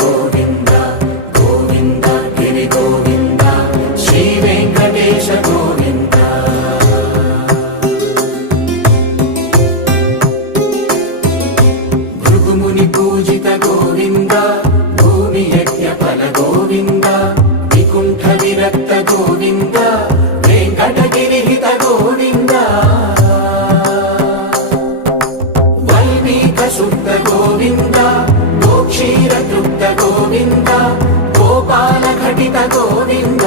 గోవింద గోవింద గిరి గోవింద శ్రీ వెంకటేశ గోవింద భృగుముని పూజిత గోవింద భూమి యజ్ఞ ఫల గోవింద వికుంఠ విరక్త గోవింద వెంకటగిరి హిత గోవింద వల్మీక శుద్ధ గోవింద గోక్షీర తృప్త గోవింద గోపాల ఘటిత గోవింద